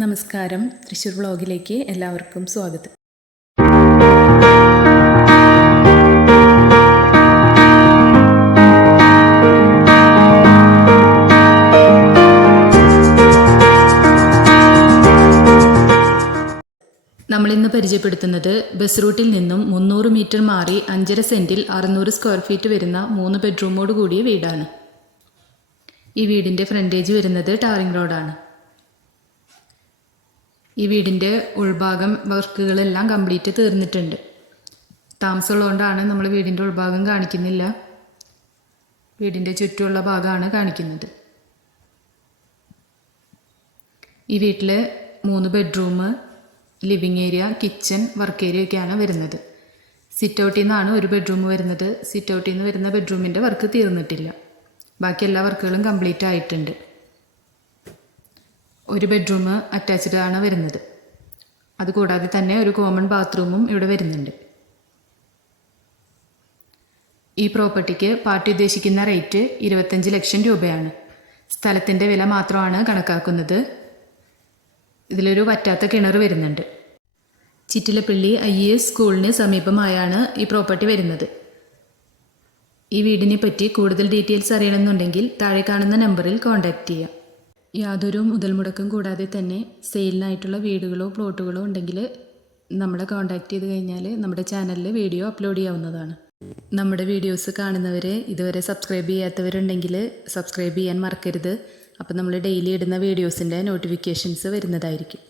നമസ്കാരം, തൃശ്ശൂർ വ്ളോഗിലേക്ക് എല്ലാവർക്കും സ്വാഗതം. നമ്മളിന്ന് പരിചയപ്പെടുത്തുന്നത് ബസ് റൂട്ടിൽ നിന്നും 300 മീറ്റർ മാറി 5.5 സെൻറ്റിൽ 600 സ്ക്വയർ ഫീറ്റ് വരുന്ന 3 ബെഡ്റൂമോട് കൂടിയ വീടാണ്. ഈ വീടിൻ്റെ ഫ്രണ്ടേജ് വരുന്നത് ടാറിംഗ് റോഡാണ്. ഈ വീടിൻ്റെ ഉൾഭാഗം വർക്കുകളെല്ലാം കംപ്ലീറ്റ് തീർന്നിട്ടുണ്ട്. താമസമുള്ളതുകൊണ്ടാണ് നമ്മൾ വീടിൻ്റെ ഉൾഭാഗം കാണിക്കുന്നില്ല. വീടിൻ്റെ ചുറ്റുമുള്ള ഭാഗമാണ് കാണിക്കുന്നത്. ഈ വീട്ടിൽ 3 bedroom, living area, kitchen, work area ഒക്കെയാണ് വരുന്നത്. സിറ്റ് ഔട്ടിൽ നിന്നാണ് ഒരു ബെഡ്റൂം വരുന്നത്. സിറ്റ് ഔട്ടിൽ നിന്ന് വരുന്ന ബെഡ്റൂമിൻ്റെ വർക്ക് തീർന്നിട്ടില്ല. ബാക്കി എല്ലാ വർക്കുകളും കംപ്ലീറ്റ് ആയിട്ടുണ്ട്. ഒരു ബെഡ്റൂം അറ്റാച്ച്ഡ് ആണ് വരുന്നത്. അതുകൂടാതെ തന്നെ ഒരു കോമൺ ബാത്റൂമും ഇവിടെ വരുന്നുണ്ട്. ഈ പ്രോപ്പർട്ടിക്ക് പാർട്ടി ഉദ്ദേശിക്കുന്ന റേറ്റ് 25 ലക്ഷം രൂപയാണ്. സ്ഥലത്തിൻ്റെ വില മാത്രമാണ് കണക്കാക്കുന്നത്. ഇതിലൊരു വറ്റാത്ത കിണർ വരുന്നുണ്ട്. ചിറ്റിലപ്പള്ളി IAS സ്കൂളിന് സമീപമായാണ് ഈ പ്രോപ്പർട്ടി വരുന്നത്. ഈ വീടിനെ പറ്റി കൂടുതൽ ഡീറ്റെയിൽസ് അറിയണമെന്നുണ്ടെങ്കിൽ താഴെ കാണുന്ന നമ്പറിൽ കോൺടാക്റ്റ് ചെയ്യാം. യാതൊരു മുതൽ മുടക്കം കൂടാതെ തന്നെ സെയിലിനായിട്ടുള്ള വീടുകളോ പ്ലോട്ടുകളോ ഉണ്ടെങ്കിൽ നമ്മളെ കോൺടാക്റ്റ് ചെയ്ത് കഴിഞ്ഞാൽ നമ്മുടെ ചാനലിൽ വീഡിയോ അപ്ലോഡ് ചെയ്യാവുന്നതാണ്. നമ്മുടെ വീഡിയോസ് കാണുന്നവരെ ഇതുവരെ സബ്സ്ക്രൈബ് ചെയ്യാത്തവരുണ്ടെങ്കിൽ സബ്സ്ക്രൈബ് ചെയ്യാൻ മറക്കരുത്. അപ്പോൾ നമ്മൾ ഡെയിലി ഇടുന്ന വീഡിയോസിൻ്റെ നോട്ടിഫിക്കേഷൻസ് വരുന്നതായിരിക്കും.